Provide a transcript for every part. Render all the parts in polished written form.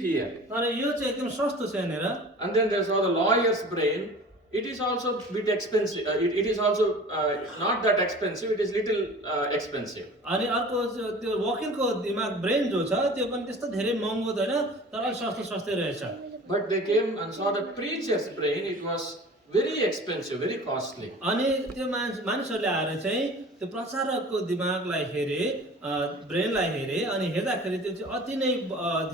here. तर यो चाहिँ एकदम सस्तो छ यहाँनिर। And then there's all the lawyer's brain. It is also a bit expensive. It is also not that expensive. It is little expensive. अनि अर्को त्यो वकिलको दिमाग ब्रेन जो छ त्यो पनि त्यस्तो धेरै महँगो त होइन, तर अलिक सस्तो सस्तै रहेछ। But they came and saw the preacher's brain. It was very expensive, very costly. अनि त्यो मानिसहरूले आएर चाहिँ त्यो प्रचारकको दिमागलाई हेरे, ब्रेनलाई हेरे, अनि हेर्दाखेरि त्यो चाहिँ अति नै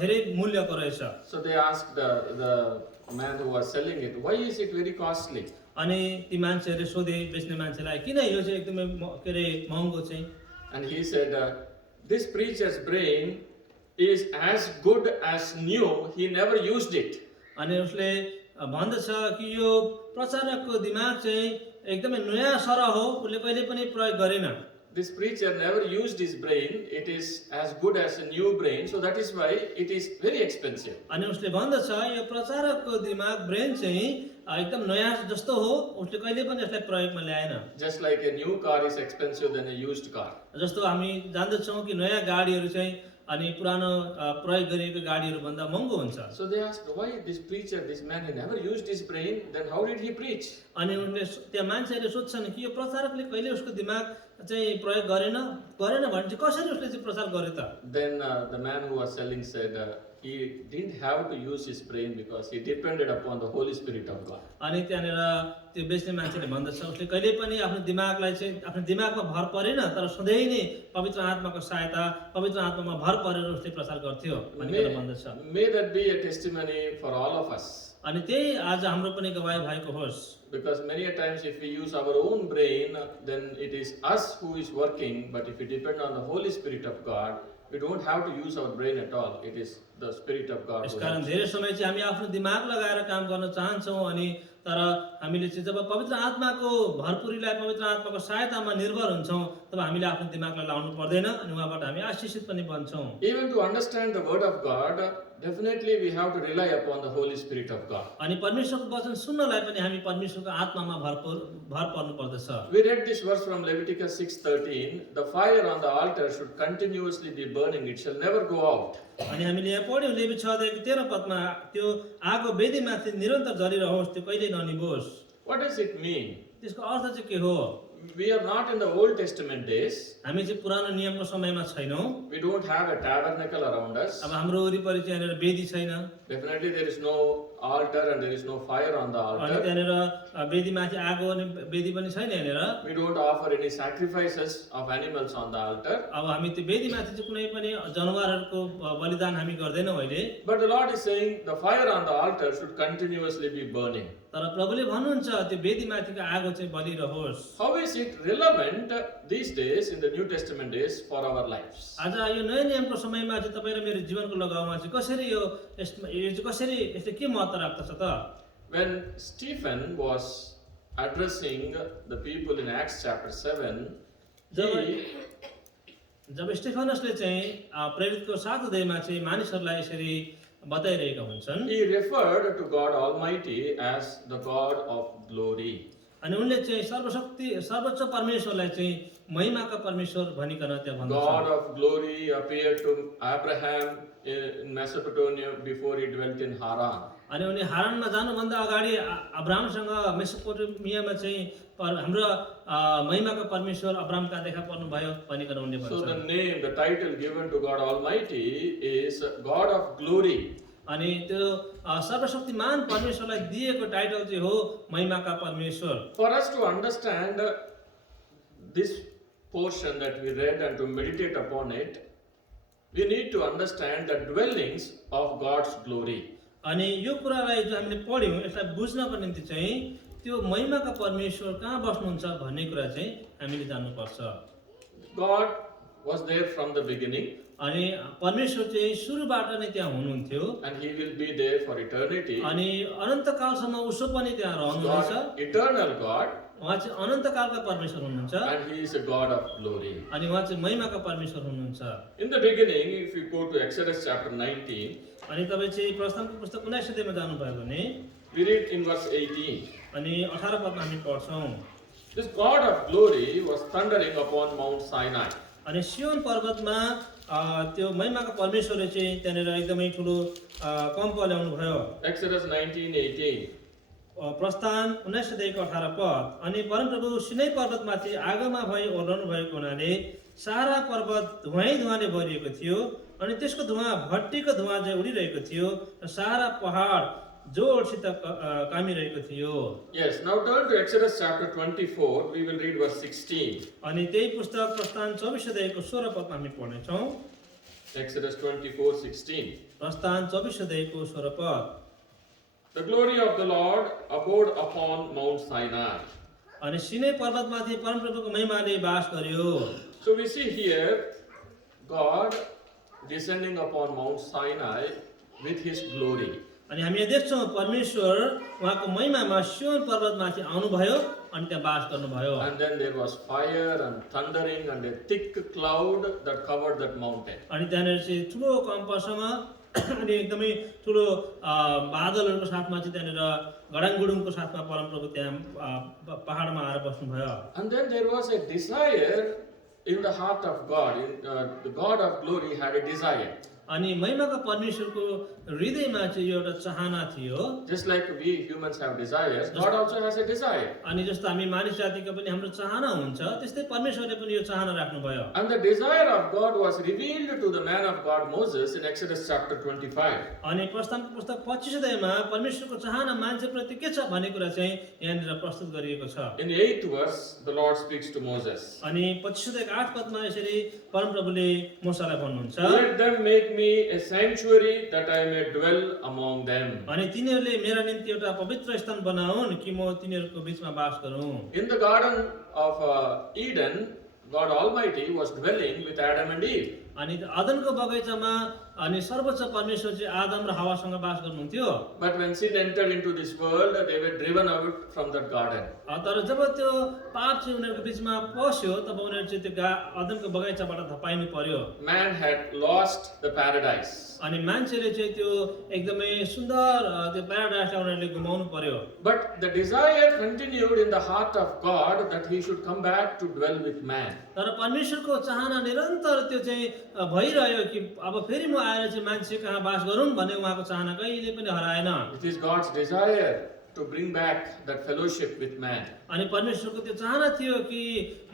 धेरै मूल्यको रहेछ। So they asked the man who was selling it, why is it very costly? अनि ती मान्छेहरूले सोधे बेच्ने मान्छेलाई, किन यो चाहिँ एकदमै के अरे महँगो चाहिँ? And he said, this preacher's brain is as good as new. He never used it. अनि उसले भन्दछ कि यो प्रचारकको दिमाग चाहिँ एकदमै नयाँ सरह हो, उसले कहिले पनि प्रयोग गरेन। This preacher never used his brain. It is as good as a new brain. So that is why it is very expensive. अनि उसले भन्दछ यो प्रचारकको दिमाग ब्रेन चाहिँ एकदम नयाँ जस्तो हो, उसले कहिले पनि यसलाई प्रयोगमा ल्याएन। Just like a new car is expensive than a used car. जस्तो हामी जान्दछौँ कि नयाँ गाडीहरू चाहिँ अनि पुरानो प्रयोग गरिएको गाडीहरू भन्दा महँगो हुन्छ। So they asked, why this preacher, this man, he never used his brain, then how did he preach? अनि उनले त्यहाँ मान्छेहरूले सोध्छन् कि यो प्रचारकले कहिले उसको दिमाग चाहिँ प्रयोग गरेन भने चाहिँ कसरी उसले चाहिँ प्रचार गरे त? Then the man who was selling said, he didn't have to use his brain because he depended upon the Holy Spirit of God. अनि त्यहाँनिर त्यो बेच्ने मान्छेले भन्दछ उसले कहिले पनि आफ्नो दिमागलाई चाहिँ आफ्नो दिमागमा भर परेन, तर सधैँ नै पवित्र आत्माको सहायता, पवित्र आत्मामा भर परेर उसले प्रचार गर्थ्यो भनेर भन्दछ। May that be a testimony for all of us. अनि त्यही आज हाम्रो पनि गवाही भएको होस्। Because many a times if we use our own brain, then it is us who is working. But if we depend on the Holy Spirit of God, we don't have to use our brain at all. It is the Spirit of God. यसकारण धेरै समय चाहिँ हामी आफ्नो दिमाग लगाएर काम गर्न चाहन्छौँ, अनि तर हामीले चाहिँ जब पवित्र आत्माको भरपुरीलाई, पवित्र आत्माको सहायतामा निर्भर हुन्छौँ, तब हामीले आफ्नो दिमागलाई लाउनु पर्दैन, अनि उहाँबाट हामी आशीषित पनि बन्छौँ। Even to understand the word of God, definitely we have to rely upon the Holy Spirit of God. अनि परमेश्वरको वचन सुन्नलाई पनि हामी परमेश्वरको आत्मामा भर पर्नु पर्दछ। We read this verse from Leviticus 6:13. The fire on the altar should continuously be burning; it shall never go out. अनि हामीले यहाँ पढ्यौँ लेवी 6:13 पदमा त्यो आगो वेदीमाथि निरन्तर जलिरहोस्, त्यो कहिल्यै ननिभोस्। What does it mean? त्यसको अर्थ चाहिँ के हो? We are not in the Old Testament days. हामी चाहिँ पुरानो नियमको समयमा छैनौँ। We don't have a tabernacle around us. अब हाम्रो वरिपरि चाहिँ यहाँनिर वेदी छैन, Definitely there is no altar and there is no fire on the अनि altar. त्यहाँनिर वेदीमाथि आगो अनि वेदी पनि छैन यहाँनिर। We don't offer any sacrifices of animals on the altar. अब हामी त्यो वेदीमाथि चाहिँ कुनै पनि जनावरहरूको बलिदान हामी गर्दैनौँ अहिले। But the Lord is saying the fire on the altar should continuously be burning. तर प्रभुले भन्नुहुन्छ त्यो वेदीमाथिको आगो चाहिँ बलिरहोस्। How is it relevant these days in the New Testament days for our lives? आज यो नयाँ नियमको समयमा चाहिँ तपाईँ र मेरो जीवनको लगाउमा चाहिँ कसरी यो चाहिँ कसरी यसले के महत्त्व राख्दछ त? When Stephen was addressing the people in Acts chapter 7, जब स्टेफनसले चाहिँ प्रेरितको 7 अध्यायमा चाहिँ मानिसहरूलाई यसरी बताइरहेका हुन्छन्, he referred to God Almighty as the God of glory. अनि उनले चाहिँ सर्वोच्च परमेश्वरलाई चाहिँ महिमाका परमेश्वर भनिकन त्यहाँ भन्दछन्। God of glory appeared to Abraham in Mesopotamia before he dwelt in Haran. अनि उनी हारानमा जानुभन्दा अगाडि अब्राहमसँग मेसोपोटामियामा चाहिँ हाम्रो महिमाका परमेश्वर अब्राहमका देखा पर्नुभयो भनिकन उनले So भन्छन्। the title given to God Almighty is God of glory. अनि त्यो सर्वशक्तिमान परमेश्वरलाई दिएको टाइटल चाहिँ हो महिमाका परमेश्वर। For us to understand this portion that we read and to meditate upon it, we need to understand the dwellings of God's glory. अनि यो कुरालाई जो हामीले पढ्यौँ यसलाई बुझ्नको निम्ति चाहिँ त्यो महिमाका परमेश्वर कहाँ बस्नुहुन्छ भन्ने कुरा चाहिँ हामीले जान्नुपर्छ। God was there from the beginning अनि परमेश्वर चाहिँ सुरुबाट नै त्यहाँ हुनुहुन्थ्यो, and he will be there for eternity. अनि अनन्तकालसम्म उसो पनि त्यहाँ रहनुहुनेछ। God, eternal God, उहाँ चाहिँ अनन्तकालका परमेश्वर हुनुहुन्छ, and he is a God of glory. अनि उहाँ चाहिँ महिमाका परमेश्वर हुनुहुन्छ। In the beginning, if you go to Exodus chapter 19, अनि तपाईँ चाहिँ प्रस्थानको पुस्तक 19 अध्यायमा जानुभयो भने we read in verse 18. अनि 18 पदमा हामी पढ्छौँ, This God of glory was thundering upon Mount Sinai. अनि सियोन पर्वतमा त्यो महिमाको परमेश्वरले चाहिँ त्यहाँनिर एकदमै ठुलो कम्प ल्याउनु भयो। Exodus 19:18. प्रस्थान 19:18 पद। अनि परमप्रभु सिनै पर्वतमाथि आगोमा भई ओर्लाउनु भएको हुनाले सारा पर्वत धुवाँले भरिएको थियो अनि त्यसको धुवाँ भट्टीको धुवाँ चाहिँ उडिरहेको थियो र सारा पहाड जोडसित कामिरहेको थियो। Yes, now turn to Exodus chapter 24. We will read verse 16. अनि त्यही पुस्तक प्रस्थान 24 अध्यायको 16 पदमा हामी पढ्नेछौँ। Exodus 24:16. प्रस्थान 24 अध्यायको 16 पद। The glory of the Lord abode upon Mount Sinai. अनि सिनै पर्वतमाथि परमप्रभुको महिमाले बास गर्यो। So we see here God descending upon Mount Sinai with his glory. अनि हामी यहाँ देख्छौँ परमेश्वर उहाँको महिमामा सियोन पर्वतमाथि आउनुभयो अनि त्यहाँ बास गर्नुभयो। And then there was fire and thundering and a thick cloud that covered that mountain. अनि त्यहाँनिर चाहिँ ठुलो कम्पसँग अनि एकदमै ठुलो बादलहरूको साथमा चाहिँ त्यहाँनिर गडाङगुडुङको साथमा परमप्रभु त्यहाँ पहाडमा आएर बस्नुभयो। And then there was a desire in the heart of God. The God of glory had a desire. अनि महिमाका परमेश्वरको हृदयमा चाहिँ एउटा चाहना थियो। Just like we humans have desires, God also has a desire. अनि जस्तो हामी मानिस जातिको पनि हाम्रो चाहना हुन्छ त्यस्तै परमेश्वरले पनि यो चाहना राख्नुभयो। And the desire of God was revealed to the man of God Moses in Exodus chapter 25. अनि प्रस्थानको पुस्तक 25 अध्यायमा परमेश्वरको चाहना मान्छेप्रति के छ भन्ने कुरा चाहिँ यहाँनिर प्रस्तुत गरिएको छ। In the 8th verse, the Lord speaks to Moses. अनि 25 अध्यायको 8 पदमा यसरी परमप्रभुले मूसालाई भन्नुहुन्छ, Let them make me a sanctuary that I may dwell among them. अनि तिनीहरूले मेरा निम्ति एउटा पवित्र स्थान बनाउन् कि म तिनीहरूको बीचमा बास गरौँ। In the Garden of Eden, God Almighty was dwelling with Adam and Eve. अनि आदमको बगैँचामा अनि सर्वोच्च परमेश्वर चाहिँ आदम र हवासँग बास गर्नुहुन्थ्यो। But when sin entered into this world, they were driven out from that garden. तर जब त्यो पाप चाहिँ उनीहरूको बीचमा पस्यो तब उनीहरू चाहिँ त्यो आदमको बगैँचाबाट धपाइनु पर्यो। Man had lost the paradise. अनि मान्छेले चाहिँ त्यो एकदमै सुन्दर त्यो प्याराडाइसलाई उनीहरूले गुमाउनु पर्यो। But the desire continued in the heart of God that he should come back to dwell with man. तर परमेश्वरको चाहना निरन्तर त्यो चाहिँ भइरह्यो कि अब फेरि म आएर चाहिँ मान्छे कहाँ बास गरौँ भन्ने उहाँको चाहना कहिले पनि हराएन। It is God's desire to bring back that fellowship with man. अनि परमेश्वरको त्यो चाहना थियो कि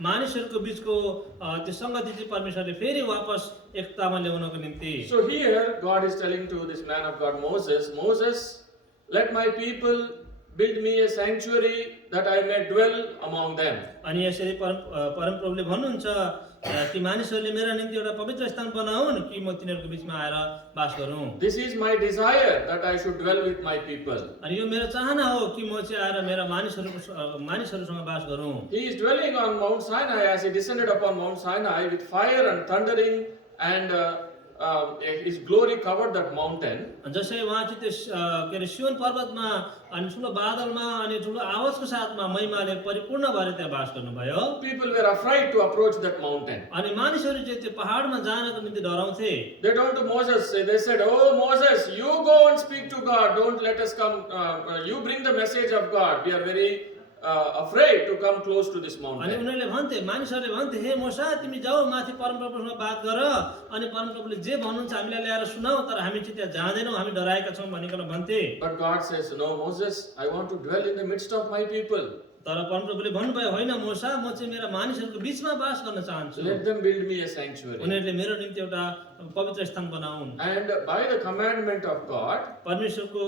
मानिसहरूको बीचको त्यो संगति चाहिँ परमेश्वरले फेरि वापस एकतामा ल्याउनको निम्ति। So here God is telling to this man of God Moses, Moses, let my people build me a sanctuary that I may dwell among them. अनि यसरी परमप्रभुले भन्नुहुन्छ कि मानिसहरूले मेरा निम्ति एउटा पवित्र स्थान बनाउन् कि म तिनीहरूको बीचमा आएर बास गरौँ। This is my desire that I should dwell with my people. अनि यो मेरो चाहना हो कि म चाहिँ आएर मेरा मानिसहरूसँग बास गरौँ। He is dwelling on Mount Sinai as he descended upon Mount Sinai with fire and thundering, and his glory covered that mountain. जसै उहाँ चाहिँ त्यो के अरे सियोन पर्वतमा अनि ठुलो बादलमा अनि ठुलो आवाजको साथमा महिमाले परिपूर्ण भएर त्यहाँ बास गर्नुभयो। People were afraid to approach that mountain. अनि मानिसहरू चाहिँ त्यो पहाडमा जानको निम्ति डराउँथे। They turned to Moses. They said, "Oh Moses, you go and speak to God. Don't let us come. You bring the message of God. We are very afraid to come close to this अनि mountain." उनीहरूले भन्थे, मानिसहरूले भन्थे, हे मोसा तिमी जाऊ माथि परमप्रभुसँग बात गर अनि परमप्रभुले जे भन्नुहुन्छ हामीलाई ल्याएर सुनाऊ, तर हामी चाहिँ त्यहाँ जाँदैनौँ, हामी डराएका छौँ भनिकन भन्थे। But God says, "No, Moses, I want to dwell in the midst of my people. तर परमप्रभुले भन्नुभयो, होइन मोसा, म चाहिँ मेरा मानिसहरूको बीचमा बास गर्न चाहन्छु। Let them build me a sanctuary." उनीहरूले मेरो निम्ति एउटा पवित्र स्थान बनाउन्। And by the commandment of God, परमेश्वरको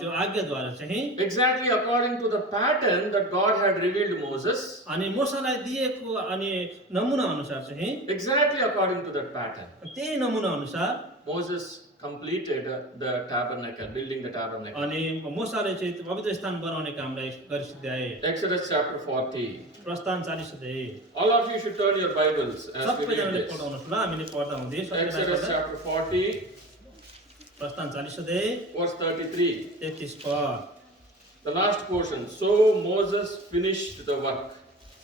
त्यो आज्ञाद्वारा चाहिँ exactly according to the pattern that God had revealed Moses, अनि मोसालाई दिएको अनि नमुना अनुसार चाहिँ exactly according to that pattern, त्यही नमुना अनुसार Moses completed the tabernacle, building the tabernacle. अनि मोसाले चाहिँ त्यो पवित्र स्थान बनाउने कामलाई गरिसिध्याए। Exodus chapter 40. प्रस्थान 40 अध्याय। All of you should turn your Bibles as we read सबैजनाले this. पढाउनुहोस् ल, हामीले पढ्दा हुँदै Exodus chapter 40, प्रस्थान 40 अध्याय verse 33. 33 पद। The last portion. So Moses finished the work.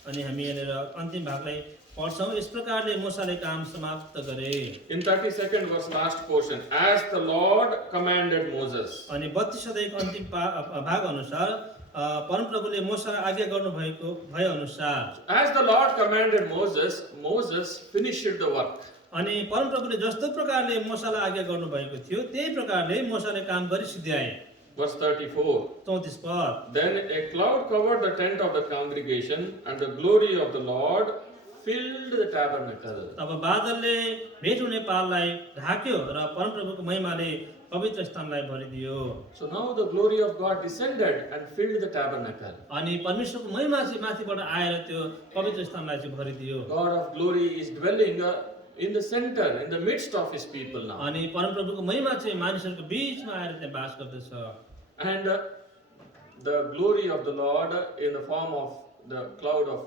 अनि हामी यहाँनिर अन्तिम भागलाई पढ्छौँ। यस प्रकारले मोसाले काम समाप्त गरे। In 32nd verse, last portion. As the Lord commanded Moses. अनि 32 अध्यायको अन्तिम भाग अनुसार परमप्रभुले मोसालाई आज्ञा गर्नु भए अनुसार As the Lord commanded Moses, Moses finished the work. अनि परमप्रभुले जस्तो प्रकारले मोसालाई आज्ञा गर्नुभएको थियो त्यही प्रकारले मोसाले काम गरी सिद्ध्याए। Verse 34. 34 पद। Then a cloud covered the tent of the congregation, and the glory of the Lord filled the tabernacle. तब बादलले भेट हुने पाललाई ढाक्यो र परमप्रभुको महिमाले पवित्र स्थानलाई भरिदियो। So now the glory of God descended and filled the tabernacle. अनि परमेश्वरको महिमा चाहिँ माथिबाट आएर त्यो पवित्र स्थानलाई चाहिँ भरिदियो। God of glory is dwelling in the center, in the midst of his people now. अनि परमप्रभुको महिमा चाहिँ मानिसहरूको बीचमा आएर त्यहाँ बास गर्दछ। And the glory of the Lord in the form of the cloud of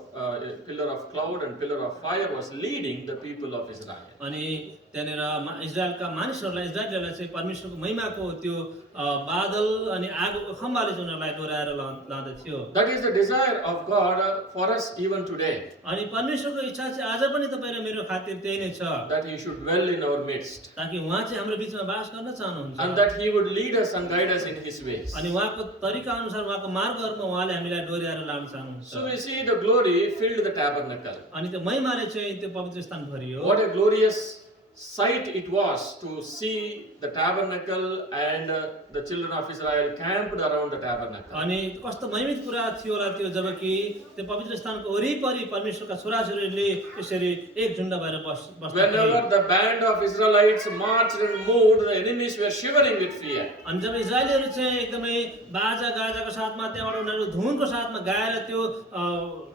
pillar of cloud and pillar of fire was leading the people of Israel. अनि त्यहाँनिर इजरायलका मानिसहरूलाई इजरायलीहरूलाई चाहिँ परमेश्वरको महिमाको त्यो बादल अनि आगोको खम्बाले चाहिँ उनीहरूलाई डोराएर लाँदथ्यो। That is the desire of God for us even today, अनि परमेश्वरको इच्छा चाहिँ आज पनि तपाईँ र मेरो खातिर त्यही नै छ, that he should dwell in our midst ताकि उहाँ चाहिँ हाम्रो बीचमा बास गर्न चाहनुहुन्छ and that he would lead us and guide us in his ways. अनि उहाँको तरिका अनुसार उहाँको मार्गहरूमा उहाँले हामीलाई डोर्याएर लान चाहनुहुन्छ। So we see the glory filled the tabernacle. अनि त्यो महिमाले चाहिँ त्यो पवित्र स्थान भरियो। What a glorious sight it was to see the tabernacle and the children of Israel camped around the tabernacle. अनि कस्तो महिमित कुरा थियो होला त्यो जबकि त्यो पवित्र स्थानको वरिपरि परमेश्वरका छोराछोरीले यसरी एक झुण्ड भएर बस्थे। Whenever the band of Israelites marched and moved, the enemies were shivering with fear. अनि जब इजरायलीहरू चाहिँ एकदमै बाजा गाजाको साथमा त्यहाँबाट उनीहरू धुनको साथमा गाएर त्यो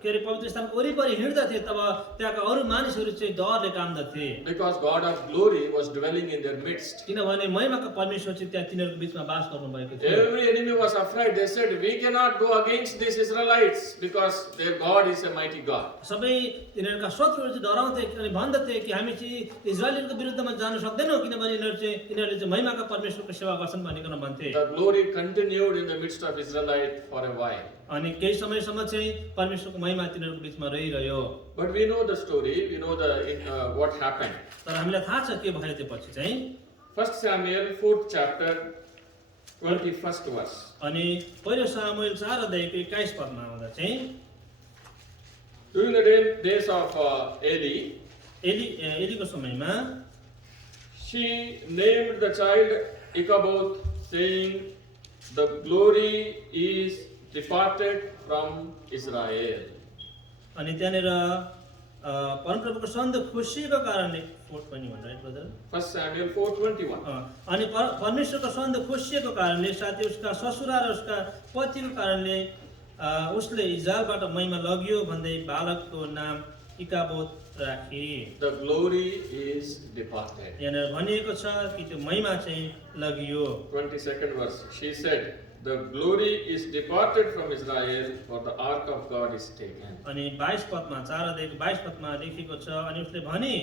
के अरे पवित्र स्थानको वरिपरि हिँड्दथे तब त्यहाँका अरू मानिसहरू चाहिँ डरले काम्दथे। Because God of glory was dwelling in their midst. किनभने महिमाको परमेश्वर चाहिँ त्यहाँ तिनीहरूको बीचमा बास गर्नुभएको थियो। Every enemy was afraid. They said, we cannot go against these Israelites because their God is a mighty God. सबै तिनीहरूका शत्रुहरू चाहिँ डराउँथे अनि भन्दथे कि हामी चाहिँ इजरायलीहरूको विरुद्धमा जान सक्दैनौँ किनभने यिनीहरूले चाहिँ महिमाका परमेश्वरको सेवा गर्छन् भनिकन भन्थे। The glory continued in the midst of Israelite for a while. अनि केही समयसम्म चाहिँ परमेश्वरको महिमा तिनीहरूको बीचमा रहिरह्यो। But we know the story. We know what happened. तर हामीलाई थाहा छ के भयो त्यो पछि चाहिँ। 1 Samuel 4th chapter 21st verse. अनि पहिलो सामुएल 4 अध्यायको 21 पदमा आउँदा चाहिँ During the days of एलीको समयमा she named the child Ichabod, saying, the glory is departed from Israel. अनि त्यहाँनिर परमप्रभुको सन्ध खुसीको कारणले 4:21 राइट ब्रदर 1 Samuel 4:21. अनि परमेश्वरको सन्ध खुसीको कारणले साथै उसका ससुरा र उसका पतिको कारणले उसले इजरायलबाट महिमा लग्यो भन्दै बालकको नाम इकाबोद राखे। The glory is departed. यहाँनिर भनिएको छ कि त्यो महिमा चाहिँ लगियो। 22nd verse. She said, the glory is departed from Israel, for the ark of God is taken. अनि 22 पदमा 4 अध्यायको 22 पदमा लेखेको छ अनि उसले भने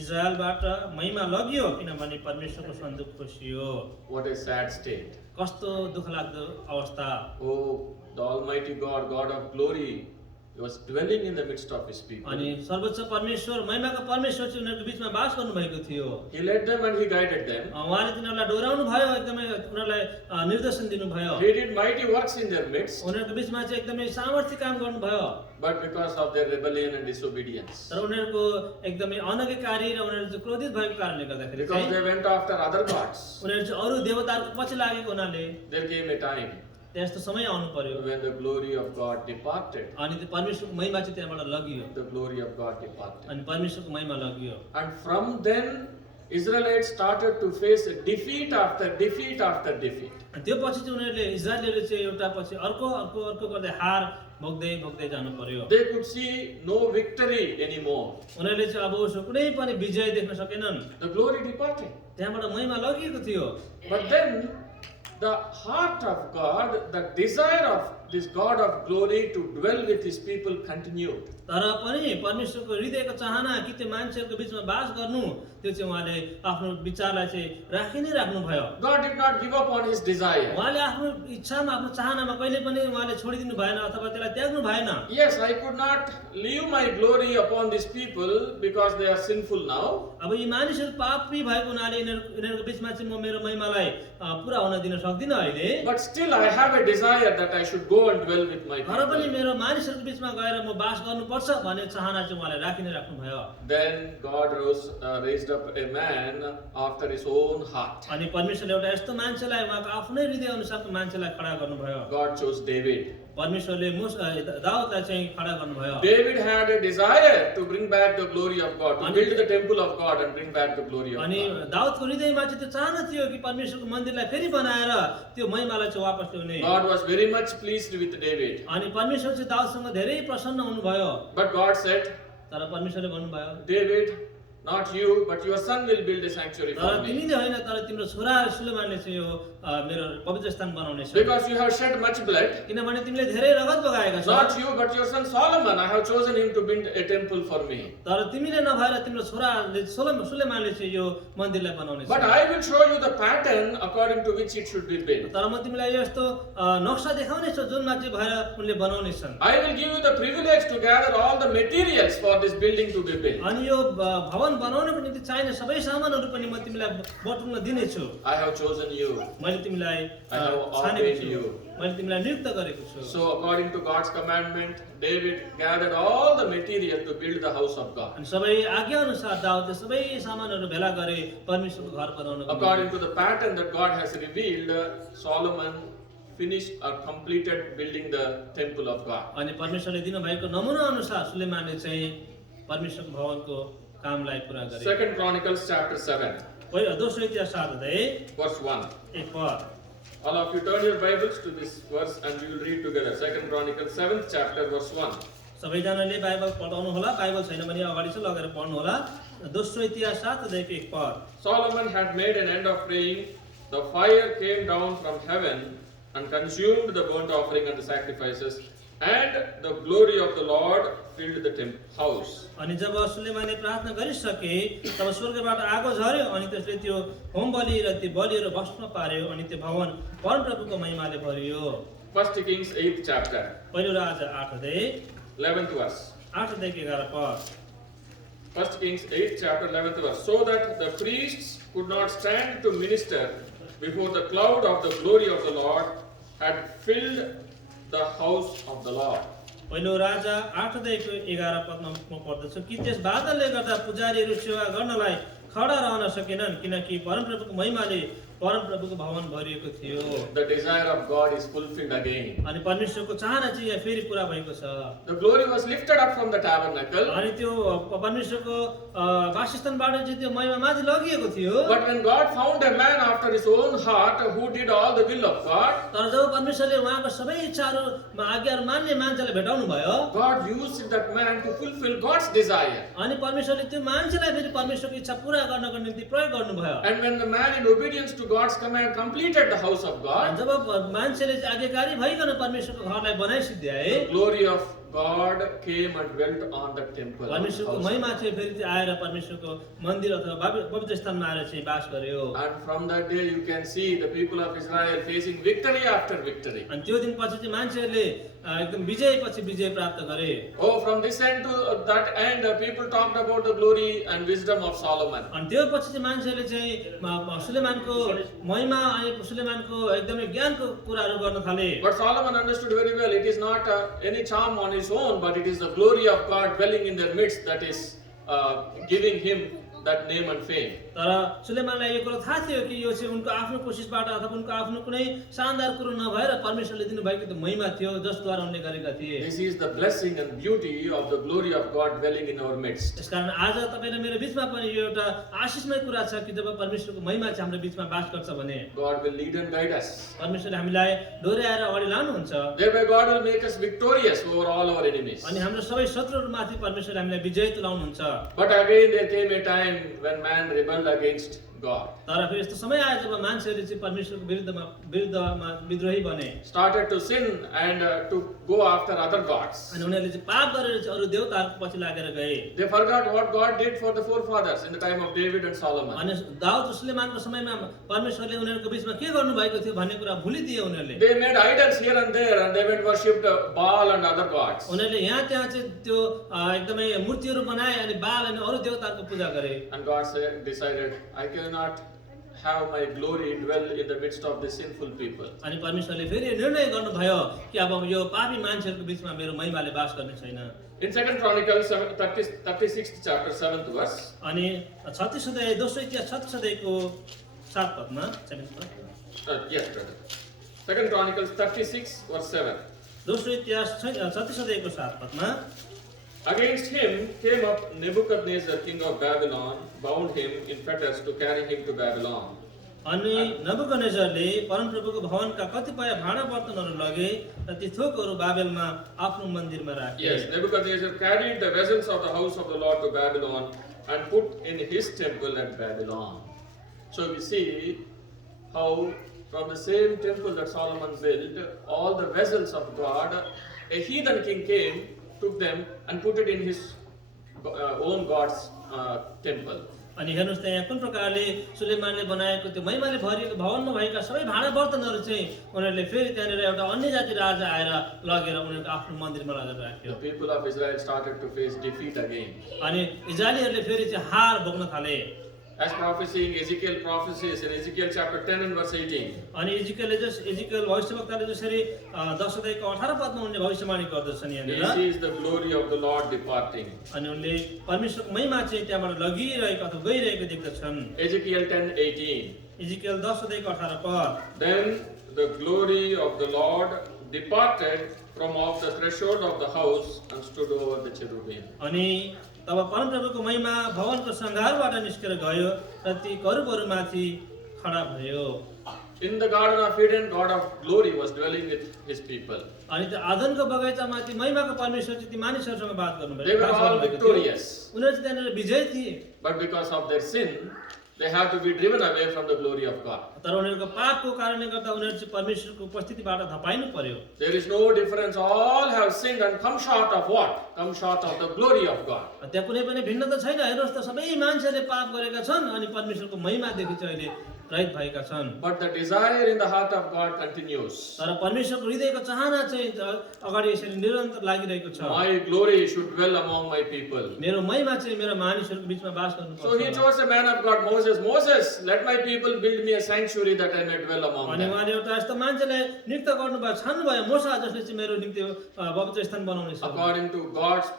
इजरायलबाट महिमा लग्यो किनभने परमेश्वरको सन्दुक खोसियो। What a sad state. कस्तो दुःखलाग्दो अवस्था। Oh, the Almighty God, God of glory, was dwelling in the midst of his people. अनि सर्वोच्च परमेश्वर महिमाको परमेश्वर चाहिँ उनीहरूको बीचमा बास गर्नुभएको थियो। He led them and he guided them. उहाँले तिनीहरूलाई डोराउनु भयो, एकदमै उनीहरूलाई निर्देशन दिनुभयो। He did mighty works in their midst. उनीहरूको बीचमा चाहिँ एकदमै सामर्थ्य काम गर्नुभयो। But because of their rebellion and disobedience, तर उनीहरूको एकदमै अनगेकारी र उनीहरू चाहिँ क्रोधित भएको कारणले गर्दाखेरि because they went after other gods, उनीहरू चाहिँ अरू देवताहरूको पछि लागेको हुनाले there came a time त्यस्तो समय आउनु पर्यो when the glory of God departed. अनि त्यो परमेश्वरको महिमा चाहिँ त्यहाँबाट लगियो। The glory of God departed. अनि परमेश्वरको महिमा लगियो। And from then, Israelites started to face defeat after defeat after defeat. अनि त्यो पछि चाहिँ उनीहरूले इजरायलीहरूले चाहिँ एउटा पछि अर्को अर्को अर्को गर्दै हार भोग्दै भोग्दै जानु पर्यो। They could see no victory anymore. उनीहरूले चाहिँ अब उसको कुनै पनि विजय देख्न सकेनन्। The glory departed. त्यहाँबाट महिमा लगिएको थियो। But then, the heart of God, the desire of this God of glory to dwell with his people continued. तर पनि परमेश्वरको हृदयको चाहना कि त्यो मान्छेहरूको बीचमा बास गर्नु त्यो चाहिँ उहाँले आफ्नो विचारलाई चाहिँ राखि नै राख्नु भयो। God did not give up on his desire. उहाँले आफ्नो इच्छामा आफ्नो चाहनामा कहिले पनि उहाँले छोडिदिनु भएन अथवा त्यसलाई त्याग्नु भएन। Yes, I could not leave my glory upon these people because they are sinful now. अब यी मानिसहरू पापी भएको हुनाले यिनीहरूको बीचमा चाहिँ म मेरो महिमालाई पुरा हुन दिन सक्दिनँ अहिले। But still I have a desire that I should go go and dwell with my तर पनि people. मेरो मानिसहरूको बिचमा गएर म बास गर्नुपर्छ भन्ने चाहना चाहिँ उहाँले राखि नै राख्नुभयो। Then God raised up a man after his own heart. अनि परमेश्वरले एउटा यस्तो मान्छेलाई उहाँको आफ्नै हृदय अनुसारको मान्छेलाई खडा गर्नुभयो। God chose David. परमेश्वरले दाउदलाई चाहिँ खडा गर्नुभयो। David had a desire to bring back the glory of God, to build the temple of God and bring back the glory of अनि God. दाउदको हृदयमा चाहिँ त्यो चाहना थियो कि परमेश्वरको मन्दिरलाई फेरि बनाएर त्यो महिमालाई चाहिँ वापस ल्याउने। God was very much pleased with David. अनि परमेश्वर चाहिँ दाउदसँग धेरै प्रसन्न हुनुभयो। But God said, तर परमेश्वरले भन्नुभयो, David, not you, but your son will build a sanctuary for तर me. तिमीले होइन, तर तिम्रो छोरा सुलेमानले चाहिँ यो मेरो पवित्र स्थान बनाउनेछ। Because you have shed much blood, किनभने तिमीले धेरै रगत बगाएका छौ। not you, but your son Solomon, I have chosen him to build a temple for me. तर तिमीले नभएर तिम्रो छोराले सुलेमानले चाहिँ यो मन्दिरलाई बनाउनेछ। But I will show you the pattern according to which it should be built. तर म तिमीलाई यो यस्तो नक्सा देखाउनेछु जुनमा चाहिँ भएर उनले बनाउनेछन्। I will give you the privilege to gather all the materials for this building to be built. अनि यो भवन बनाउनको निम्ति चाहिने सबै सामानहरू पनि म तिमीलाई बटुल्न दिनेछु। I have chosen you. मैले तिमीलाई I have छानेको ordained छु। you. मैले तिमीलाई नियुक्त गरेको छु। So according to God's commandment, David gathered all the material to build the house of God. अनि सबै आज्ञा अनुसार दाउदले सबै सामानहरू भेला गरे परमेश्वरको घर बनाउनको निम्ति। According to the pattern that God has revealed, Solomon finished or completed building the temple of God. अनि परमेश्वरले दिनुभएको नमुना अनुसार सुलेमानले चाहिँ परमेश्वरको भवनको कामलाई पुरा गरे। 2 Chronicles chapter 7, पहिलो दोस्रो इतिहास 7 अध्याय verse 1. 1 पद। All of you turn your Bibles to this verse and we will read together. 2 Chronicles 7th chapter, verse 1. सबैजनाले बाइबल पढाउनु होला। बाइबल छैन भने अगाडि चाहिँ लगेर पढ्नु होला। दोस्रो इतिहास 7 अध्यायको 1 पद। Solomon had made an end of praying. The fire came down from heaven and consumed the burnt offering and the sacrifices, and the glory of the Lord filled the house. अनि जब सुलेमानले प्रार्थना गरिसके तब स्वर्गबाट आगो झर्यो अनि त्यसले त्यो होम बलि र त्यो बलिहरू भस्म पार्यो अनि त्यो भवन परमप्रभुको महिमाले भरियो। 1 Kings 8th chapter, पहिलो राजा 8 अध्याय 11th verse. 8 अध्यायको 11 पद। 1 Kings 8th chapter, 11th verse. So that the priests could not stand to minister before the cloud of the glory of the Lord had filled the house of the Lord. पहिलो राजा 8 अध्यायको 11 पदमा म पढ्दछु कि त्यस बादलले गर्दा पुजारीहरू सेवा गर्नलाई खडा रहन सकेनन् किनकि परमप्रभुको महिमाले परमप्रभुको भवन भरिएको थियो। The desire of God is fulfilled again. अनि परमेश्वरको चाहना चाहिँ यहाँ फेरि पूरा भएको छ। The glory was lifted up from the tabernacle. अनि त्यो परमेश्वरको वासस्थानबाट चाहिँ त्यो महिमा माथि लगिएको थियो। But when God found a man after his own heart who did all the will of God, तर जब परमेश्वरले उहाँको सबै इच्छाहरू आज्ञाहरू मान्ने मान्छेलाई भेटाउनु भयो, God used that man to fulfill God's desire. अनि परमेश्वरले त्यो मान्छेलाई फेरि परमेश्वरको इच्छा पूरा गर्नको निम्ति प्रयोग गर्नुभयो। And when the man in obedience to God's command completed the house of अनि God, जब मान्छेले चाहिँ आज्ञाकारी भइकन परमेश्वरको घरलाई बनाइसिद्ध्याए, the glory of God came and dwelt on the temple. परमेश्वरको house. महिमा चाहिँ फेरि चाहिँ आएर परमेश्वरको मन्दिर अथवा पवित्र स्थानमा आएर चाहिँ बास गर्यो। And from that day you can see the people of Israel facing victory after victory. अनि त्यो दिनपछि चाहिँ मान्छेहरूले एकदम विजयपछि विजय प्राप्त गरे। Oh, from this end to that end, people talked about the glory and wisdom of Solomon. अनि त्यो पछि चाहिँ मान्छेले चाहिँ सुलेमानको महिमा अनि सुलेमानको एकदमै ज्ञानको कुराहरू गर्न थाले। But Solomon understood very well, it is not any charm on his own, but it is the glory of God dwelling in their midst that is giving him that name and fame. तर सुलेमानलाई यो कुरो थाहा थियो कि यो चाहिँ उनको आफ्नो कोसिसबाट अथवा उनको आफ्नो कुनै शानदार कुरो नभएर परमेश्वरले दिनुभएको त्यो महिमा थियो जसद्वारा उनले गरेका थिए। This is the blessing and beauty of the glory of God dwelling in our midst. त्यसकारण आज तपाईँ र मेरो बिचमा पनि यो एउटा आशिषमय कुरा छ कि जब परमेश्वरको महिमा चाहिँ हाम्रो बिचमा बास गर्छ भने God will lead and guide us. परमेश्वरले हामीलाई डोर्याएर अगाडि लानुहुन्छ। Thereby God will make us victorious over all our enemies. अनि हाम्रो सबै शत्रुहरूमाथि परमेश्वरले हामीलाई विजय तुलाउनुहुन्छ। But again there came a time when man rebelled against God. तर फेरि यस्तो समय आयो जब मान्छेहरूले चाहिँ परमेश्वरको विरुद्धमा विद्रोही बने। Started to sin and to go after other gods. अनि उनीहरूले चाहिँ पाप गरेर चाहिँ अरू देवताहरूको पछि लागेर गए। They forgot what God did for the forefathers in the time of David and Solomon. अनि दाउद र सुलेमानको समयमा परमेश्वरले उनीहरूको बिचमा के गर्नुभएको थियो भन्ने कुरा भुलिदिए उनीहरूले। They made idols here and there and they went worshipped Baal and other gods. उनीहरूले यहाँ त्यहाँ चाहिँ त्यो एकदमै मूर्तिहरू बनाए अनि बाल अनि अरू देवताहरूको पूजा गरे। And God decided, I cannot have my glory dwell in the midst of the sinful people. अनि परमेश्वरले फेरि निर्णय गर्नुभयो कि अब यो पापी मान्छेहरूको बिचमा मेरो महिमाले बास गर्ने छैन। In 2 Chronicles 36th chapter 7th verse, अनि 36 अध्याय दोस्रो इतिहास 36 अध्यायको 7 पदमा 7 पद yes brother. 2 Chronicles 36 verse 7. दोस्रो इतिहास 36 अध्यायको 7 पदमा Against him came up Nebuchadnezzar king of Babylon, bound him in fetters to carry him to Babylon. अनि नबुकदनेस्जरले परमप्रभुको भवनका कतिपय भाँडा बर्तनहरू लगे र ती थोकहरू बाबेलमा आफ्नो मन्दिरमा राखे। Yes, Nebuchadnezzar carried the vessels of the house of the Lord to Babylon and put in his temple at Babylon. So we see how from the same temple that Solomon built, all the vessels of God, a heathen king came, took them and put it in his own God's temple. अनि हेर्नुस् त यहाँ कुन प्रकारले सुलेमानले बनाएको त्यो महिमाले भरिएको भवनमा भएका सबै भाँडा बर्तनहरू चाहिँ उनीहरूले फेरि त्यहाँनिर एउटा अन्य जाति राजा आएर लगेर उनीहरूको आफ्नो मन्दिरमा लगेर राख्यो। The people of Israel started to face defeat again. अनि इजरायलीहरूले फेरि चाहिँ हार भोग्न थाले। As prophesying Ezekiel prophecies in Ezekiel chapter 10 and verse 18. अनि एजिकियल भविष्यवक्ताले जसरी 10 अध्यायको 18 पदमा उनले भविष्यवाणी गर्दछन् यहाँनिर। He sees the glory of the Lord departing. अनि उनले परमेश्वरको महिमा चाहिँ त्यहाँबाट लगिरहेको अथवा गइरहेको देख्दछन्। Ezekiel 10:18. एजिकियल 10 अध्यायको 18 पद। Then the glory of the Lord departed from off the threshold of the house and stood over the cherubim. अनि तब परमप्रभुको महिमा भवनको सङ्घारबाट निस्केर गयो र ती करूबहरूमाथि खडा भयो। In the garden of Eden, God of glory was dwelling with his people. अनि त्यो आदनको बगैँचामाथि महिमाको परमेश्वर चाहिँ ती मानिसहरूसँग बात They were all गर्नुभयो। victorious, उनीहरू चाहिँ त्यहाँनिर विजय थिए, but because of their sin, they have to be driven away from the glory of God. तर उनीहरूको पापको कारणले गर्दा उनीहरू चाहिँ परमेश्वरको उपस्थितिबाट धपाइनु पर्यो। There is no difference. All have sinned and come short of what? Come short of the glory of God. त्यहाँ कुनै पनि भिन्नता छैन। हेर्नुहोस् त सबै मान्छेले पाप गरेका छन् अनि परमेश्वरको महिमादेखि चाहिँ अहिले रहित भएका छन्। But the desire in the heart of God continues. तर परमेश्वरको हृदयको चाहना चाहिँ अगाडि यसरी निरन्तर लागिरहेको छ। My glory should dwell among my people. मेरो महिमा चाहिँ मेरो मानिसहरूको बिचमा बास So he गर्नुपर्छ। chose a man of God, Moses. Moses, let my people build me a sanctuary that I may dwell among अनि them. उहाँले एउटा यस्तो मान्छेलाई नियुक्त गर्नुभयो, छान्नुभयो, मोसा जसले चाहिँ मेरो निम्ति पवित्र स्थान बनाउने छ। According to God's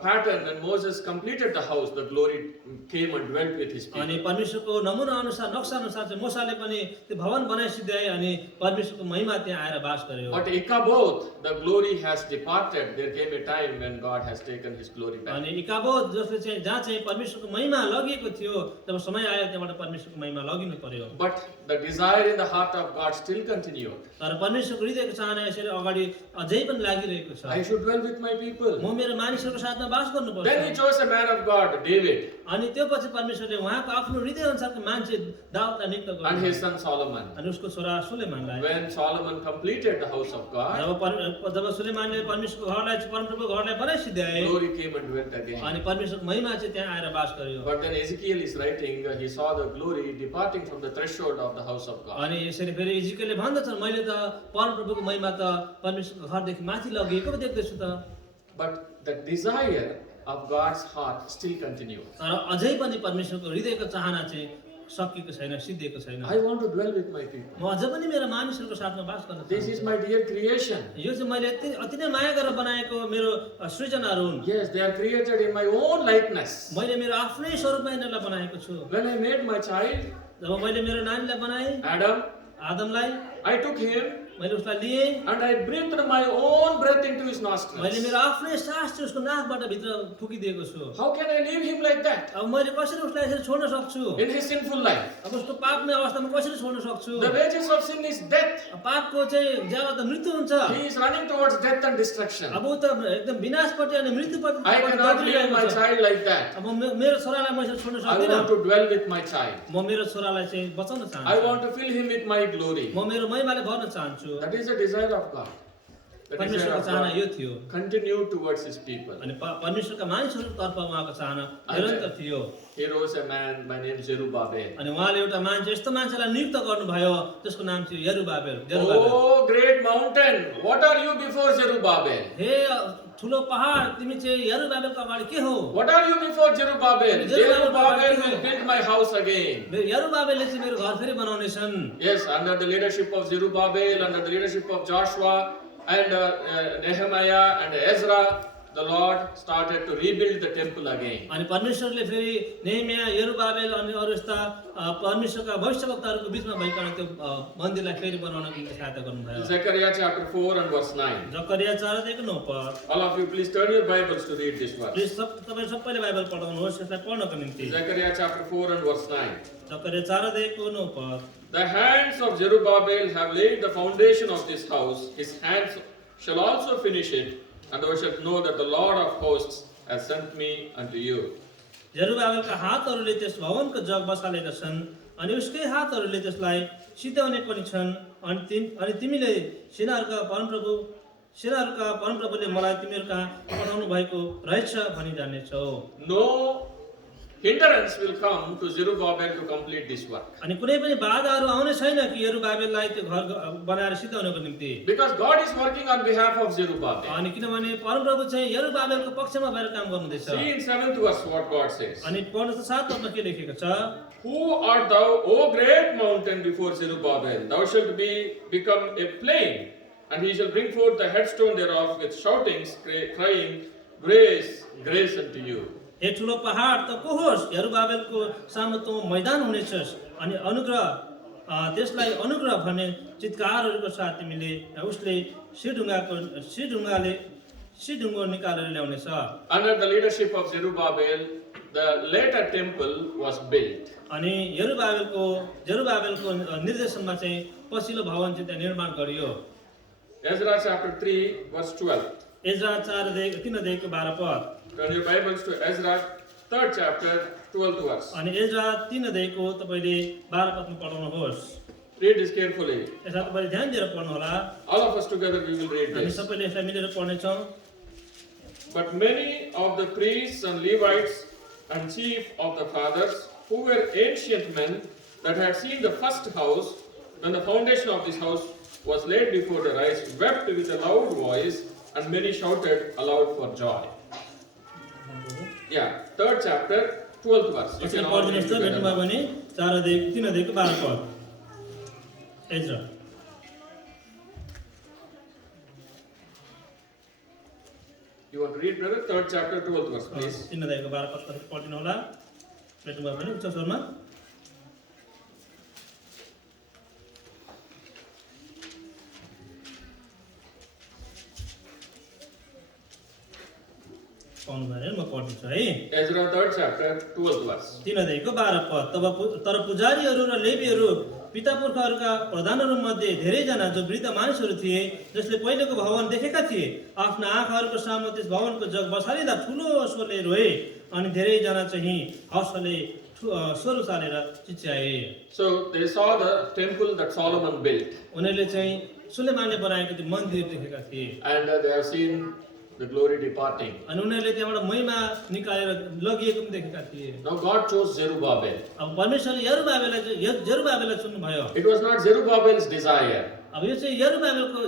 pattern, when Moses completed the house, the glory came and dwelt with his people. अनि परमेश्वरको नमुना अनुसार नक्सा अनुसार चाहिँ मोसाले पनि त्यो भवन बनाइसिध्याए अनि परमेश्वरको महिमा त्यहाँ आएर बास गर्यो। But Ichabod, the glory has departed. There came a time when God has taken his glory back. अनि इकाबोद जसले चाहिँ जहाँ चाहिँ परमेश्वरको महिमा लगिएको थियो, जब समय आयो त्यहाँबाट परमेश्वरको महिमा लगिनु पर्यो। But the desire in the heart of God still continued. तर परमेश्वरको हृदयको चाहना यसरी अगाडि अझै पनि लागिरहेको छ। I should dwell with my people. म मेरो मानिसहरूको साथमा बास गर्नुपर्छ। Then he chose a man of God, David, अनि त्यो पछि परमेश्वरले उहाँको आफ्नो हृदय अनुसारको मान्छे दाउदलाई नियुक्त and गर्नुभयो his son Solomon. अनि उसको छोरा सुलेमानलाई। When Solomon completed the house of God, जब सुलेमानले परमेश्वरको घरलाई परमप्रभुको घरलाई बनाइसिध्याए glory came and went again. अनि परमेश्वरको महिमा चाहिँ त्यहाँ आएर बास गर्यो। But then Ezekiel is writing, he saw the glory departing from the threshold of the house of God. अनि यसरी फेरि इजिकियलले भन्दछन्, मैले त परमप्रभुको महिमा त परमेश्वरको घरदेखि माथि लगेको पो देख्दैछु त। But the desire of God's heart still continues. तर अझै पनि परमेश्वरको हृदयको चाहना चाहिँ सकिएको छैन, सिद्धिएको छैन। I want to dwell with my people. म अझ पनि मेरो मानिसहरूको साथमा बास गर्न This is चाहन्छु। my dear creation. यो चाहिँ मैले अति नै माया गरेर बनाएको मेरो सृजनाहरू हुन्। Yes, they are created in my own likeness. मैले मेरो आफ्नै स्वरूपमा यिनीहरूलाई बनाएको छु। When I made my child, जब मैले मेरो नानीलाई बनाएँ, Adam, आदमलाई, I took him मैले उसलाई लिएँ, and I breathed my own breath into his मैले nostrils. मेरो आफ्नै सास चाहिँ उसको नाकबाट भित्र फुकिदिएको छु। How can I leave him like that? अब मैले कसरी उसलाई यसरी छोड्न सक्छु? In his sinful life. अब उसको पापमय अवस्थामा कसरी छोड्न सक्छु? The wages of sin is death. अब पापको चाहिँ ज्याला त मृत्यु हुन्छ। He is running towards death and destruction. अब ऊ त एकदम विनाशपट्टि अनि मृत्युपट्टि I cannot leave दौडिरहेको my छ। child like that. अब मेरो छोरालाई म यसरी छोड्न I सक्दिनँ। want to dwell with my child. म मेरो छोरालाई चाहिँ बचाउन I चाहन्छु। want to fill him with my glory. म मेरो महिमाले भर्न चाहन्छु। That is the desire of God. the desire परमेश्वरको of चाहना God यो थियो continued towards his people. अनि परमेश्वरका मानिसहरूतर्फ उहाँको चाहना निरन्तर थियो He rose a man by name Zerubbabel. अनि उहाँले एउटा मान्छे यस्तो मान्छेलाई नियुक्त गर्नुभयो त्यसको नाम थियो यरुबाबेल Oh, great mountain, what are you before Zerubbabel? हे ठुलो पहाड तिमी चाहिँ यरुबाबेलको अगाडि के हो What are you before Zerubbabel? Zerubbabel will build my house again. यरुबाबेलले चाहिँ मेरो घर फेरि बनाउने छन् Yes, under the leadership of Zerubbabel, under the leadership of Joshua and Nehemiah and Ezra, the Lord started to rebuild the temple again. अनि परमेश्वरले फेरि नेहेमिया यरुबाबेल अनि अरू यस्ता परमेश्वरका भविष्यवक्ताहरूको बिचमा भइकन त्यो मन्दिरलाई फेरि बनाउनको निम्ति सहायता गर्नुभयो Zechariah chapter 4 and verse 9. जकरिया 4:9 पद All of you please turn your Bibles to read this verse. Please तपाईँ सबैले बाइबल पढाउनुहोस् यसलाई पढ्नको निम्ति Zechariah chapter 4 and verse 9. जकरिया 4:9 पद The hands of Zerubbabel have laid the foundation of this house. His hands shall also finish it, and thou shalt know that the Lord of hosts has sent me unto you. जरुबाबेलका हातहरूले त्यस भवनको जग बसालेका छन् अनि उसकै हातहरूले त्यसलाई सिध्याउने पनि छन् अनि तिमीले सेनाहरूका परमप्रभुले मलाई तिमीहरू कहाँ पठाउनु भएको रहेछ भनी जानेछौ No hindrance will come to Zerubbabel to complete this work. अनि कुनै पनि बाधाहरू आउने छैन कि यरुबाबेललाई त्यो घर बनाएर सिध्याउनको निम्ति Because God is working on behalf of Zerubbabel. अनि किनभने परमप्रभु चाहिँ यरुबाबेलको पक्षमा भएर काम गर्नुहुँदैछ See in 7th verse what God says. अनि पढ्नु त 7 पदमा के लेखेको छ Who art thou, O great mountain before Zerubbabel? Thou shalt become a plain, and he shall bring forth the headstone thereof with shoutings, crying, Grace, grace unto you. हे ठुलो पहाड त को होस् यरुबाबेलको सामु त मैदान हुनेछस् अनि अनुग्रह त्यसलाई अनुग्रह भन्ने चित्कारहरूको साथ तिमीले उसले सिढुङ्गो निकालेर ल्याउनेछ Under the leadership of Zerubbabel, the later temple was built. अनि जरुबाबेलको निर्देशनमा चाहिँ पछिल्लो भवन चाहिँ त्यहाँ निर्माण गरियो Ezra chapter 3 verse 12. एजरा 3:12 पद Turn your Bibles to Ezra 3rd chapter 12th verse. अनि एजरा 3:12 तपाईले 12 पदमा पढाउनुहोस् Read this carefully. यसलाई तपाईले ध्यान दिएर पढ्नु होला All of us together we will read हामी this. सबैले यसलाई मिलेर पढ्नेछौँ But many of the priests and Levites and chief of the fathers, who were ancient men that had seen the first house, when the foundation of this house was laid before their eyes, wept with a loud voice, and many shouted aloud for joy. Yeah, 3rd chapter, 12th verse. You यसरी can all read पढ्दिनुहोस् त together भेट्नुभयो now. भने 3:12 पद Ezra You want to read, brother? 3rd chapter, 12th verse, please. 3:12 पद पढ्दिनु होला भेट्नुभयो भने उच्च स्वरमा पाउनु भयो म पढ्छु है Ezra 3rd chapter, 12th verse. 3:12 पद तर पुजारीहरू र लेवीहरू पिता पुर्खाहरूका प्रधानहरू मध्ये धेरैजना जो वृद्ध मानिसहरू थिए जसले पहिलेको भवन देखेका थिए आफ्ना आँखाहरूको सामु त्यस भवनको जग बसालिँदा ठुलो स्वरले रोए अनि धेरैजना चाहिँ हर्षले स्वर उचालेर चिच्याए So they saw the temple that Solomon built, उनीहरूले चाहिँ सुलेमानले बनाएको त्यो मन्दिर देखेका थिए and they have seen the glory departing. अनि उनीहरूले त्यहाँबाट महिमा निकालेर लगिएको पनि देखेका थिए Now God chose Zerubbabel. अब परमेश्वरले यरुबाबेललाई चुन्नुभयो It was not Zerubbabel's desire. अब यो चाहिँ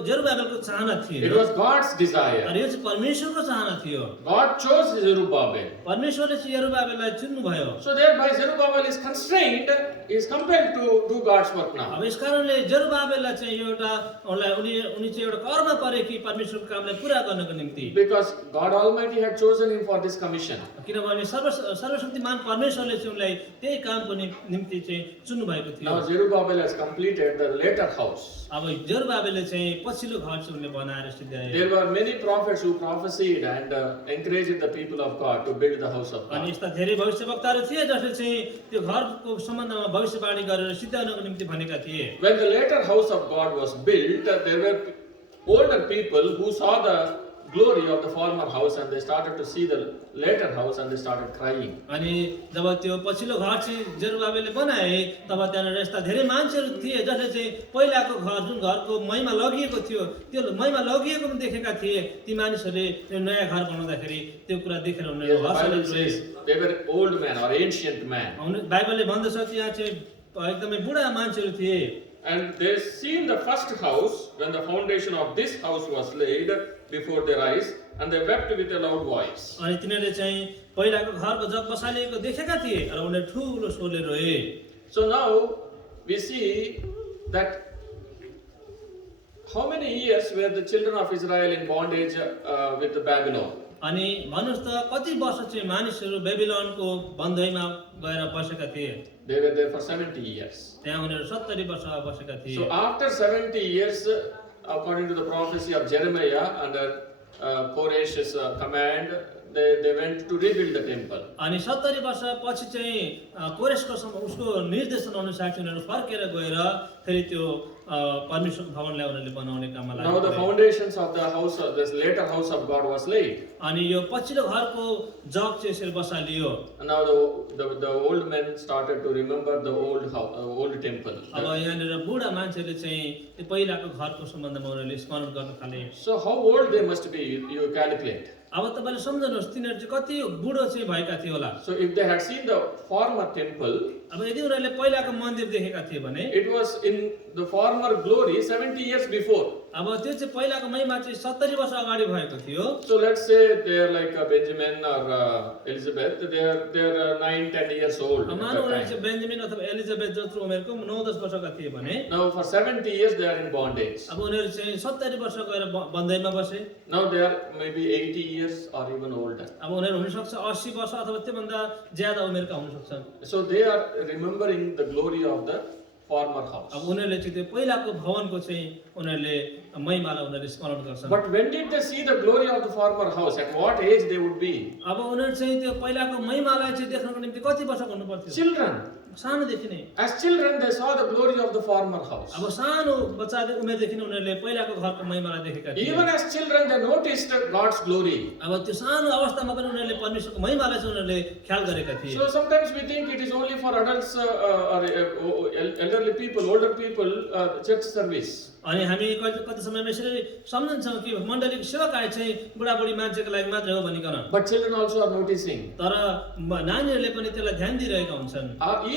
जरुबाबेलको चाहना थियो It was God's desire. अनि यो चाहिँ परमेश्वरको चाहना थियो God chose Zerubbabel. परमेश्वरले चाहिँ यरुबाबेललाई चुन्नुभयो So thereby Zerubbabel is constrained, is compelled to do God's work now. अब यस कारणले जरुबाबेललाई चाहिँ एउटा उनी चाहिँ एउटा कर्म परे कि परमेश्वरको कामलाई पुरा गर्नको निम्ति Because God Almighty had chosen him for this commission. किनभने सर्वशक्तिमान परमेश्वरले चाहिँ उनलाई त्यही कामको निम्ति चाहिँ चुन्नु भएको थियो Now Zerubbabel has completed the later house. अब जरुबाबेलले चाहिँ पछिल्लो घर चाहिँ उनले बनाएर सिद्ध्याए There were many prophets who prophesied and encouraged the people of God to build the house of अनि God. यस्ता धेरै भविष्यवक्ताहरू थिए जसले चाहिँ त्यो घरको सम्बन्धमा भविष्यवाणी गरेर सिद्ध्याउनको निम्ति भनेका थिए When the later house of God was built, there were older people who saw glory of the former house and they started to see the later house and they started crying. अनि जब त्यो पछिल्लो घर चाहिँ जेरुबाबेलले बनाए तब त्यहाँनिर यस्ता धेरै मान्छेहरू थिए जसले चाहिँ पहिलाको घर जुन घरको महिमा लगिएको थियो त्यो महिमा लगिएको पनि देखेका थिए ती मानिसहरूले त्यो नयाँ घर बनाउँदाखेरि त्यो कुरा देखेर Yes, उनीहरू the हर्षले Bible says they were old men or ancient man. बाइबलले भन्दछ त्यहाँ चाहिँ एकदमै बुढा मान्छेहरू थिए And they seen the first house when the foundation of this house was laid before their eyes and they wept with a loud voice. अनि तिनीहरूले चाहिँ पहिलाको घरको जग बसालिएको देखेका थिए र उनीहरू ठुलो स्वरले रोए So now we see that how many years were the children of Israel in bondage with Babylon? अनि भन्नुहोस् त कति वर्ष चाहिँ मानिसहरू बेबिलोनको बन्धैमा गएर बसेका थिए They were there for 70 years. त्यहाँ उनीहरू 70 वर्ष बसेका थिए So after 70 years, according to the prophecy of Jeremiah under Koresh's command, they went to rebuild the temple. अनि 70 वर्ष पछि चाहिँ कोरेशको उसको निर्देशन अनुसार चाहिँ उनीहरू फर्केर गएर फेरि त्यो परमेश्वरको भवनलाई उनीहरूले बनाउने काममा Now the लाग्यो foundations of the house, this later house of God was laid. अनि यो पछिल्लो घरको जग चाहिँ यसरी बसालियो And now the old men started to remember the old temple. अब यहाँनिर बुढा मान्छेले चाहिँ त्यो पहिलाको घरको सम्बन्धमा उनीहरूले स्मरण गर्न थाले So how old they must be, you calculate. अब तपाईले सम्झनुहोस् तिनीहरू चाहिँ कति बुढो चाहिँ भएका थिए होला So if they had seen the former temple, अब यदि उनीहरूले पहिलाको मन्दिर देखेका थिए भने it was in the former glory 70 years before. अब त्यो चाहिँ पहिलाको महिमा चाहिँ 70 वर्ष अगाडि भएको थियो So let's say they are like Benjamin or Elizabeth, they are 9-10 years old. at मानव that उनीहरू time. चाहिँ बेन्जामिन अथवा एलिजाबेथ जत्रो उमेरको 9-10 वर्षका थिए भने Now for 70 years they are in bondage. अब उनीहरू चाहिँ 70 वर्ष गएर बन्दैमा बसे Now they are maybe 80 years or even older. अब उनीहरू हुन सक्छ 80 वर्ष अथवा त्योभन्दा ज्यादा उमेरका हुन सक्छन् So they are remembering the glory of the former house. अब उनीहरूले चाहिँ त्यो पहिलाको भवनको चाहिँ उनीहरूले महिमालाई उनीहरूले स्मरण गर्छन् But when did they see the glory of the former house? At what age they would be? अब उनीहरू चाहिँ त्यो पहिलाको महिमालाई चाहिँ देख्नको निम्ति कति वर्ष हुनु पर्थ्यो Children. सानोदेखि नै As children they saw the glory of the former house. अब सानो बच्चा उमेरदेखि नै उनीहरूले पहिलाको घरको महिमालाई देखेका थिए Even as children they noticed God's glory. अब त्यो सानो अवस्थामा पनि उनीहरूले परमेश्वरको महिमालाई चाहिँ उनीहरूले ख्याल गरेका थिए So sometimes we think it is only for adults or elderly people, older people, church service. अनि हामी कति समयमा यसरी सम्झन्छौँ कि मण्डलीको सेवाकाय चाहिँ बुढाबुढी मान्छेको लागि मात्रै हो भनिकन But children also are noticing. तर नानीहरूले पनि त्यसलाई ध्यान दिइरहेका हुन्छन्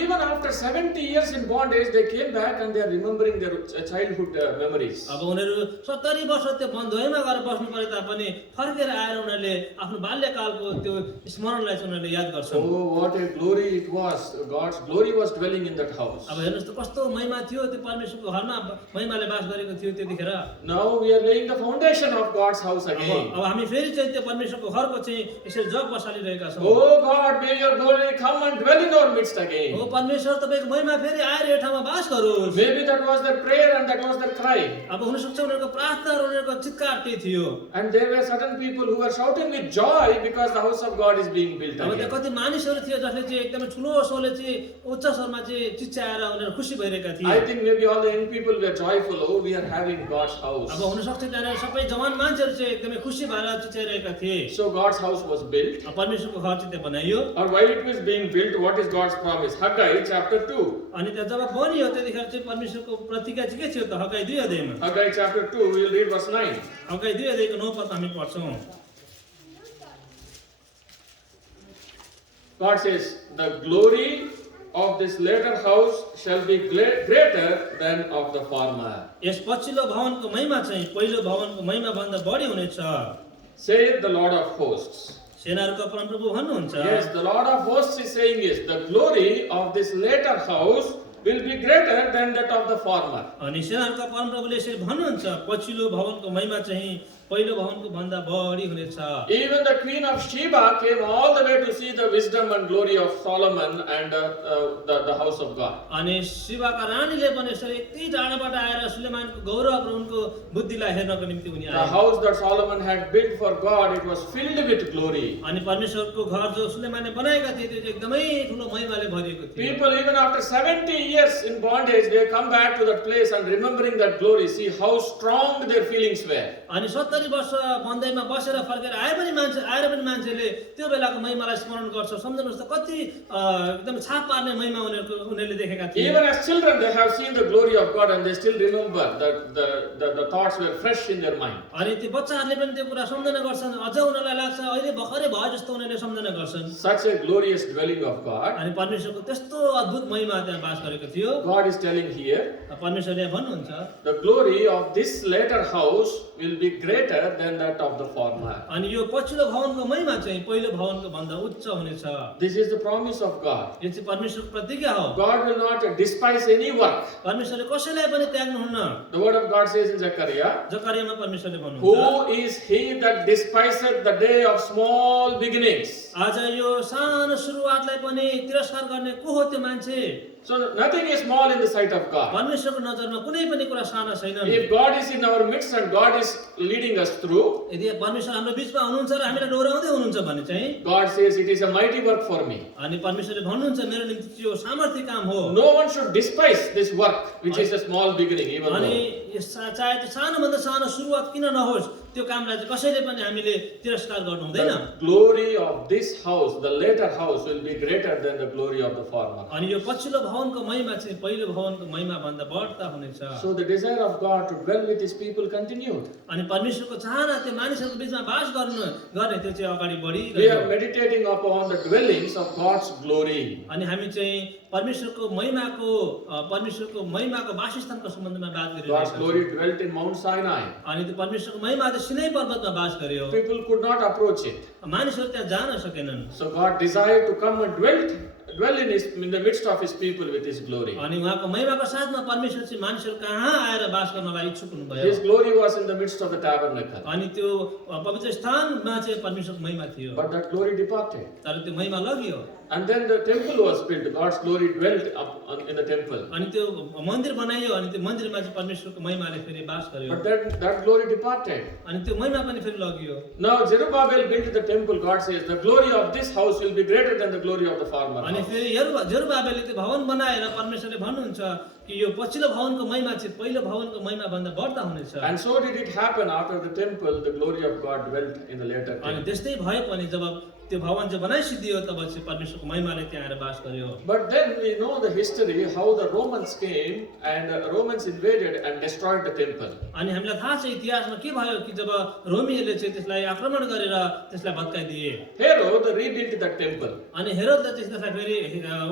Even after 70 years in bondage, they came back and they are remembering their childhood memories. अब उनीहरू 70 वर्ष त्यो बन्धुमा गएर बस्नु परे तापनि फर्केर आएर उनीहरूले आफ्नो बाल्यकालको त्यो स्मरणलाई चाहिँ उनीहरूले याद गर्छन् Oh, what a glory it was. God's glory was dwelling in that house. अब हेर्नुहोस् त कस्तो महिमा थियो त्यो परमेश्वरको घरमा महिमाले बास गरेको थियो त्यतिखेर Now we are laying the foundation of God's house again. अब हामी फेरि चाहिँ त्यो परमेश्वरको घरको चाहिँ यसरी जग बसालिरहेका छौँ Oh God, may your glory come and dwell in our midst again. हो परमेश्वर तपाईँको महिमा फेरि आएर यो ठाउँमा बास गरोस् Maybe that was their prayer and that was their cry. अब हुनसक्छ उनीहरूको प्रार्थना र उनीहरूको चित्कार त्यही थियो And there were certain people who were shouting with joy because the house of God is being built अब त्यहाँ again. कति मानिसहरू थियो जसले चाहिँ एकदमै ठुलो स्वरले चाहिँ उच्च स्वरमा चाहिँ चिच्याएर उनीहरू खुसी भइरहेका थिए I think maybe all the young people were joyful. Oh, we are having God's house. अब हुनसक्छ त्यहाँनिर सबै जवान मान्छेहरू चाहिँ एकदमै खुसी भएर चिच्याइरहेका थिए So God's house was built. अब परमेश्वरको घर चाहिँ त्यहाँ बनाइयो Or while it was being built, what is God's promise? Haggai chapter 2. अनि त्यहाँ जब बनियो त्यतिखेर चाहिँ परमेश्वरको प्रतिज्ञा चाहिँ के थियो त हगाई 2 अध्यायमा Haggai chapter 2, we will read verse 9. हगाई 2 अध्यायको 9 पद हामी पढ्छौँ God says, the glory of this later house shall be greater than of the former. यस पछिल्लो भवनको महिमा चाहिँ पहिलो भवनको महिमा भन्दा बढी हुनेछ Saith the Lord of hosts. सेनाहरूको परमप्रभु भन्नुहुन्छ Yes, the Lord of hosts is saying is, the glory of this later house will be greater than that of the former. अनि सेनाहरूको परमप्रभुले यसरी भन्नुहुन्छ पछिल्लो भवनको महिमा चाहिँ पहिलो भवनको भन्दा बढी हुनेछ Even the queen of Sheba came all the way to see the wisdom and glory of Solomon and the house of God. अनि शिवाका रानीले पनि यसरी यति टाढाबाट आएर सुलेमानको गौरव र उनको बुद्धिलाई हेर्नको निम्ति उनी The आए house that Solomon had built for God, it was filled with glory. अनि परमेश्वरको घर जो सुलेमानले बनाएका थिए त्यो चाहिँ एकदमै ठुलो महिमाले भरिएको थियो People even after 70 years in bondage, they come back to that place and remembering that glory, see how strong their feelings were. अनि 70 70 वर्ष बन्दैमा बसेर फर्केर आएर पनि मान्छेले त्यो बेलाको महिमालाई स्मरण गर्छ। सम्झनुहोस् त कति एकदम छाप पार्ने महिमा उनीहरूले देखेका थिए। Even as children, they have seen the glory of God and they still remember that the thoughts were fresh in their mind. अनि त्यो बच्चाहरूले पनि त्यो कुरा सम्झना गर्छन्, अझ उनीहरूलाई लाग्छ अहिले भर्खरै भयो जस्तो उनीहरूले सम्झना गर्छन्। Such a glorious dwelling of God. अनि परमेश्वरको त्यस्तो अद्भुत महिमा त्यहाँ बास गरेको थियो। God is telling here, परमेश्वरले भन्नुहुन्छ the glory of this later house will be greater than that of the former. अनि यो पछिल्लो भवनको महिमा चाहिँ पहिलो भवनको भन्दा उच्च हुनेछ। This is the promise of God. यो चाहिँ परमेश्वरको प्रतिज्ञा हो। God will not despise any work. परमेश्वरले कसैलाई पनि त्याग्नुहुन्न। The word of God says in Zechariah, जकरियामा परमेश्वरले भन्नुहुन्छ who is he that despiseth the day of small beginnings? आज यो सानो सुरुवातलाई पनि तिरस्कार गर्ने को हो त्यो मान्छे? So nothing is small in the sight of God. परमेश्वरको नजरमा कुनै पनि कुरा सानो छैन। If God is in our midst and God is leading us through, यदि परमेश्वर हाम्रो बीचमा हुनुहुन्छ र हामीलाई डोराउँदै हुनुहुन्छ भने चाहिँ God says it is a mighty work for me. अनि परमेश्वरले भन्नुहुन्छ मेरो निम्ति यो सामर्थ्य काम हो। No one should despise this work, which is a small beginning, even अनि though. चाहे त्यो सानोभन्दा सानो सुरुवात किन नहोस् त्यो कामलाई चाहिँ कसैले पनि हामीले तिरस्कार गर्नु हुँदैन। The glory of this house, the later house, will be greater than the glory of the former. अनि यो पछिल्लो भवनको महिमा चाहिँ पहिलो भवनको महिमा भन्दा बढ्ता हुनेछ। So the desire of God to dwell with His people continued. अनि परमेश्वरको चाहना त्यो मानिसहरूको बीचमा बास गर्ने त्यो चाहिँ अगाडि We बढिरह्यो। are meditating upon the dwellings of God's glory. अनि हामी चाहिँ परमेश्वरको महिमाको वासस्थानको सम्बन्धमा बात God's गरिरहेका छौँ। glory dwelt in Mount Sinai. अनि त्यो परमेश्वरको महिमा चाहिँ सिनै पर्वतमा बास गर्यो। People could not approach it. मानिसहरू त्यहाँ जान सकेनन्। So God desired to come and dwell in the midst of His people with His glory. अनि उहाँको महिमाको साथमा परमेश्वर चाहिँ मानिसहरू कहाँ आएर बास गर्नलाई इच्छुक हुनुभयो। His glory was in the midst of the tabernacle. अनि त्यो पवित्र स्थानमा चाहिँ परमेश्वरको महिमा थियो। But that glory departed. तर त्यो महिमा लगियो। And then the temple was built. God's glory dwelt in the temple. अनि त्यो मन्दिर बनाइयो अनि त्यो मन्दिरमा चाहिँ परमेश्वरको महिमाले फेरि बास गर्यो। But that glory departed. अनि त्यो महिमा पनि फेरि लगियो। Now Zerubbabel built the temple. God says the glory of this house will be greater than the glory of the former अनि house. फेरि जरुबाबेलले त्यो भवन बनाएर परमेश्वरले भन्नुहुन्छ कि यो पछिल्लो भवनको महिमा चाहिँ पहिलो भवनको महिमा भन्दा बढ्ता हुनेछ। And so did it happen after the temple. The glory of God dwelt in the later अनि temple. त्यस्तै भयो पनि जब त्यो भवन चाहिँ बनाइसिदियो तब चाहिँ परमेश्वरको महिमाले त्यहाँ आएर बास गर्यो। But then we know the history how the Romans came and the Romans invaded and destroyed the temple. अनि हामीलाई थाहा छ इतिहासमा के भयो कि जब रोमीहरूले चाहिँ त्यसलाई आक्रमण गरेर त्यसलाई भत्काइदिए। Herod rebuilt that temple. अनि हेरोदले त्यसलाई फेरि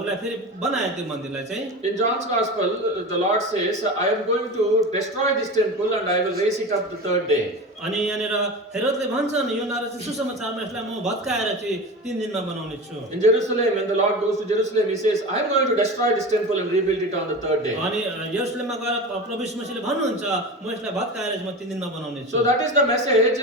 उसलाई फेरि बनायो त्यो मन्दिरलाई चाहिँ। In John's Gospel, the Lord says, I am going to destroy this temple and I will raise it up the third day. अनि यहाँनिर हेरोदले भन्छन् यो चाहिँ सुसमाचारमा यसलाई म भत्काएर चाहिँ 3 दिनमा बनाउने छु। In Jerusalem, when the Lord goes to Jerusalem, He says, I am going to destroy this temple and rebuild it on the third day. अनि यरुशलेममा गएर प्रभु यीशु मसीहले भन्नुहुन्छ म यसलाई भत्काएर चाहिँ म 3 दिनमा बनाउने छु। So that is the message